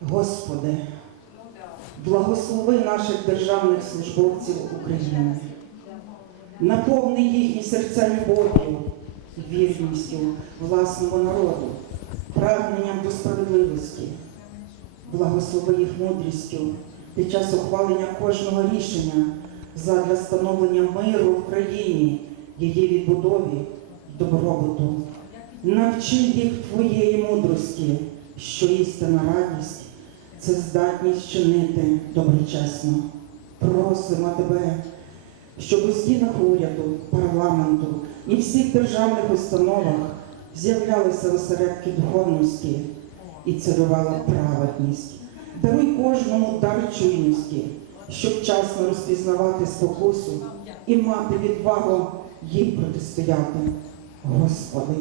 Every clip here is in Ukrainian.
Господи, благослови наших державних службовців України, наповни їхні серця любов'ю, вірністю власному народу, прагненням до справедливості, благослови їх мудрістю під час ухвалення кожного рішення задля встановлення миру в країні, її відбудові, добробуту. Навчи їх твоєї мудрості, що істинна радість це здатність чинити доброчесно. Просимо тебе, щоб у стінах уряду, парламенту і всіх державних установах з'являлися осередки духовності і царювала праведність. Даруй кожному дар чуйності, щоб вчасно розпізнавати спокусу і мати відвагу їй протистояти. Господи,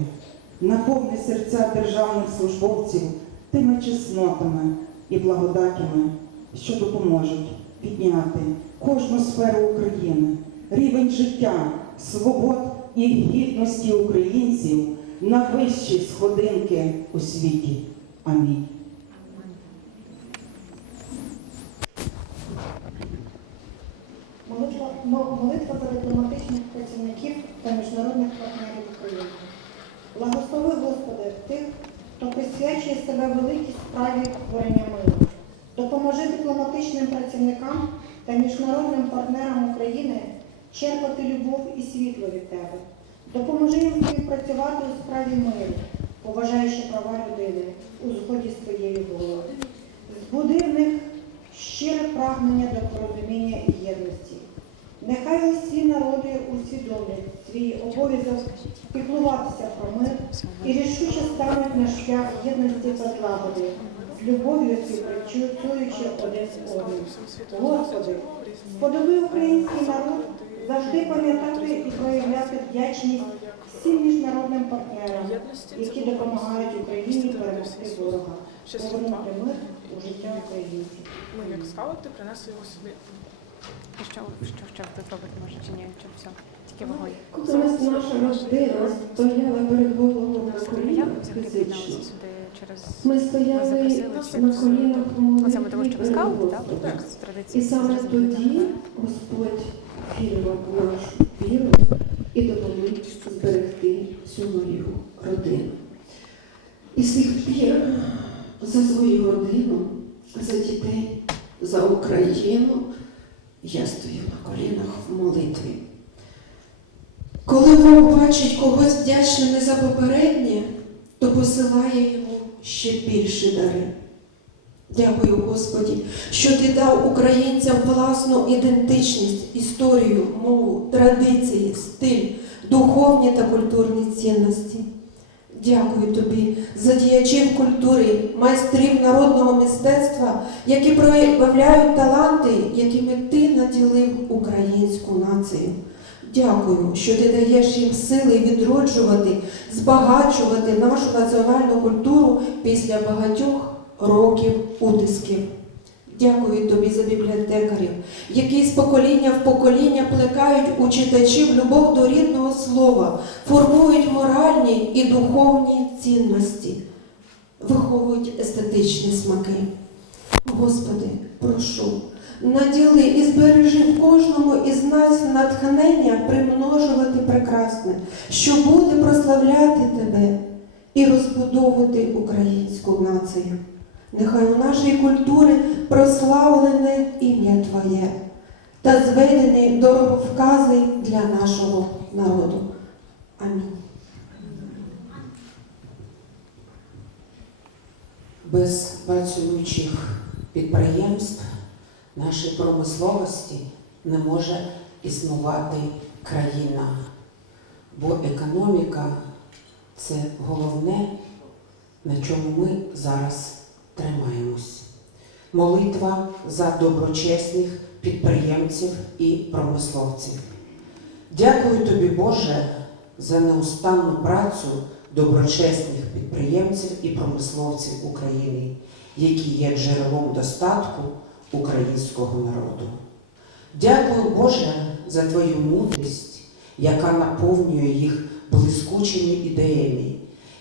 наповни серця державних службовців тими чеснотами і благодатями, що допоможуть підняти кожну сферу України, рівень життя, свобод і гідності українців на вищі сходинки у світі. Амінь. Молитва, мо- молитва за дипломатичних працівників та міжнародних партнерів України. Благослови, Господи, тих, хто присвячує себе великій справі творення миру. Допоможи дипломатичним працівникам та міжнародним партнерам України черпати любов і світло від Тебе. Допоможи їм співпрацювати у справі миру, поважаючи права людини у згоді з Твоєю волею. Збуди в них щире прагнення до порозуміння і єдності. Нехай усі народи усвідомлять свій обов'язок піклуватися про мир і рішуче стануть на шлях єдності та злагоди, з любов'ю співпрацюючи один з одним. Господи, сподоби український народ завжди пам'ятати і проявляти вдячність всім міжнародним партнерам, які допомагають Україні перемогти ворога, повернути мир у життя українців. Ми як скаути принесли його собі. І що, що, тут робите, може, чи ні? Чи все? Тільки вогонь. Колись наша родина стояла перед Богом на колінах фізично. Ми стояли на колінах Оце ми тому, що ви перед так? І саме тоді. Господь вірував нашу віру і допоміг зберегти цю мою родину. І з тих пір за свою родину, за дітей, за Україну я стою на колінах в молитві. Коли Бог бачить когось вдячним за попереднє, то посилає йому ще більші дари. Дякую, Господі, що ти дав українцям власну ідентичність, історію, мову, традиції, стиль, духовні та культурні цінності. Дякую тобі за діячів культури, майстрів народного мистецтва, які проявляють таланти, якими ти наділив українську націю. Дякую, що ти даєш їм сили відроджувати, збагачувати нашу національну культуру після багатьох років утисків. Дякую тобі за бібліотекарів, які з покоління в покоління плекають у читачів любов до рідного слова, формують моральні і духовні цінності, виховують естетичні смаки. Господи, прошу, наділи і збережи в кожному із нас натхнення примножувати прекрасне, що буде прославляти Тебе і розбудовувати українську націю. Нехай у нашій культурі прославлене ім'я Твоє та зведені дороговкази для нашого народу. Амінь. Без працюючих підприємств нашої промисловості не може існувати країна, бо економіка це головне, на чому ми зараз тримаємось. Молитва за доброчесних підприємців і промисловців. Дякую тобі, Боже, за неустанну працю доброчесних підприємців і промисловців України, які є джерелом достатку українського народу. Дякую, Боже, за Твою мудрість, яка наповнює їх блискучими ідеями,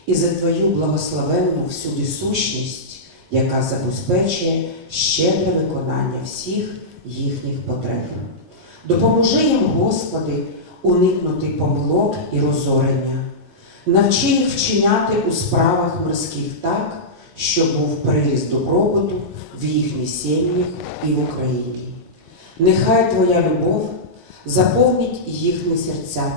і за Твою благословенну всюди сущність, яка забезпечує щедре виконання всіх їхніх потреб. Допоможи їм, Господи, уникнути помилок і розорення. Навчи їх вчиняти у справах мирських так, щоб був приріст добробуту в їхніх сім'ях і в Україні. Нехай Твоя любов заповнить їхні серця,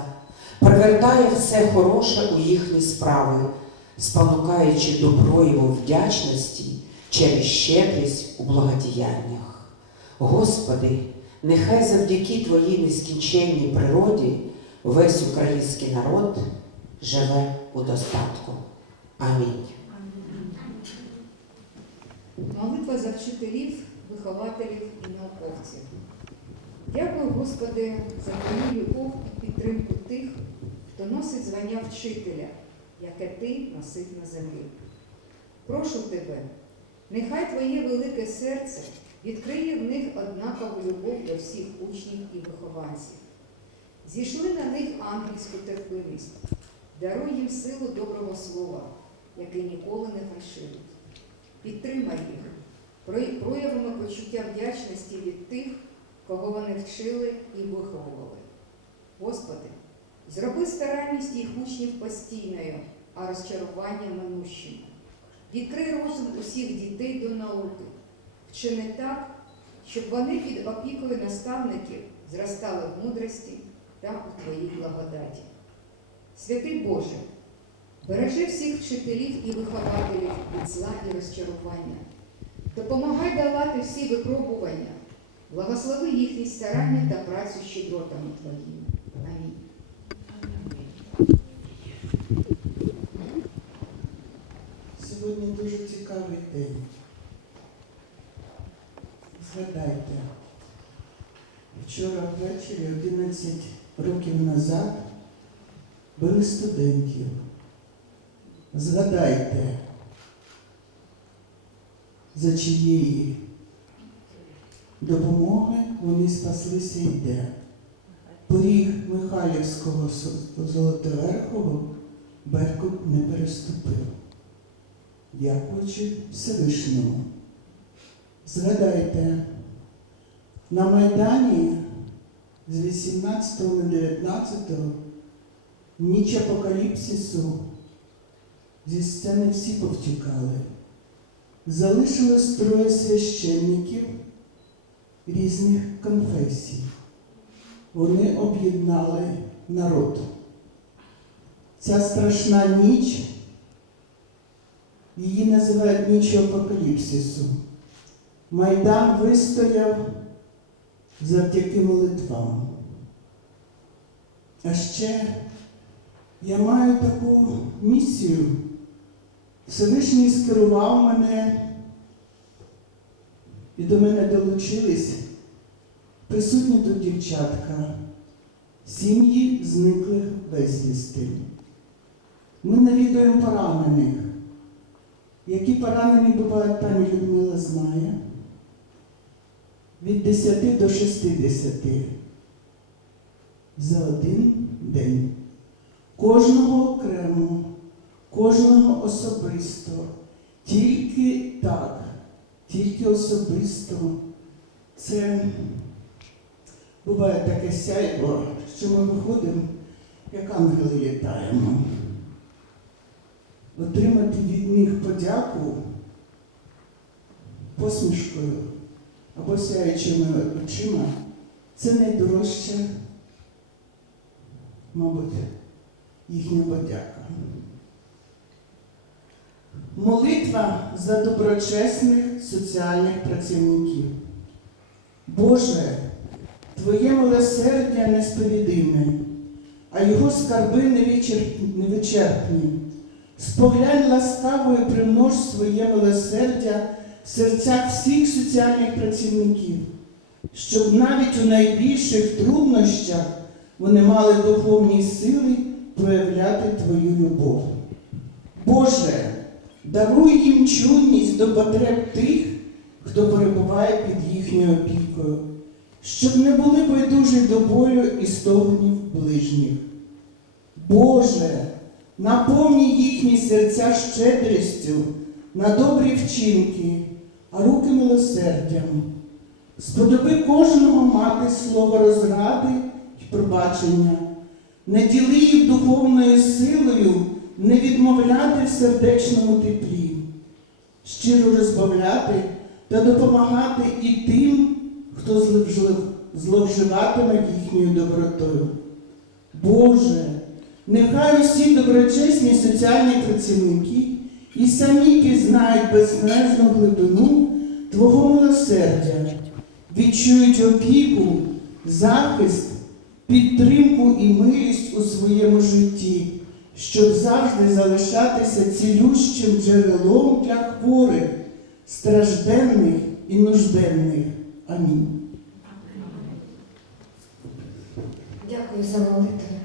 привертає все хороше у їхні справи, спонукаючи добро його вдячності через щедрість у благодіяннях. Господи, нехай завдяки Твоїй нескінченній природі весь український народ живе у достатку. Амінь. Молитва за вчителів, вихователів і науковців. Дякую, Господи, за твою любов і підтримку тих, хто носить звання вчителя, яке ти носив на землі. Прошу тебе, нехай Твоє велике серце відкриє в них однакову любов до всіх учнів і вихованців. Зійшли на них ангельську терпимість, даруй їм силу доброго слова, яке ніколи не фальшивить. Підтримай їх про- проявами почуття вдячності від тих, кого вони вчили і виховували. Господи, зроби старанність їх учнів постійною, а розчарування минущим. Відкрий розум усіх дітей до науки, вчини так, щоб вони під опікою наставників зростали в мудрості та у Твоїй благодаті. Святий Боже, Бережи всіх вчителів і вихователів від зла і розчарування. Допомагай давати всі випробування, благослови їхні старання та працю щедротами Твоїми. Амінь. Сьогодні дуже цікавий день. Згадайте, вчора ввечері, 11 років назад, били студентів. Згадайте, за чиєї допомоги вони спаслися і де. Поріг Михайлівського Золотоверхового Беркут не переступив дякуючи Всевишньому. Згадайте, на Майдані з 18 на 19 ніч апокаліпсису зі сцени всі повтікали. Залишилось троє священників різних конфесій. Вони об'єднали народ. Ця страшна ніч Її називають ніччю апокаліпсису. Майдан вистояв завдяки молитвам. А ще я маю таку місію. Всевишній скерував мене, і до мене долучились присутні тут дівчатка, сім'ї зниклих безвісти. Ми навідуємо поранених. Які поранені бувають, пані Людмила знає? Від 10 до 60 за один день. Кожного окремо, кожного особисто, тільки так, тільки особисто. Це буває таке сяйво, що ми виходимо, як ангели літаємо отримати від них подяку посмішкою або сяючими очима це найдорожча, мабуть, їхня подяка. Молитва за доброчесних соціальних працівників. Боже, Твоє милосердя несповідиме, а його скарби невичерпні. Споглянь ласкаво і примнож своє милосердя серцях всіх соціальних працівників, щоб навіть у найбільших труднощах вони мали духовні сили проявляти Твою любов. Боже, даруй їм чуйність до потреб тих, хто перебуває під їхньою опікою, щоб не були байдужі до болю і стогнів ближніх. Боже, наповні їхні серця щедрістю на добрі вчинки, а руки милосердям. Сподоби кожного мати слово розради й пробачення, не діли їх духовною силою, не відмовляти в сердечному теплі, щиро розбавляти та допомагати і тим, хто зловживатиме їхньою добротою. Боже, нехай усі доброчесні соціальні працівники і самі пізнають безмежну глибину Твого милосердя, відчують опіку, захист, підтримку і милість у своєму житті, щоб завжди залишатися цілющим джерелом для хворих, стражденних і нужденних. Амінь. Дякую за молитву.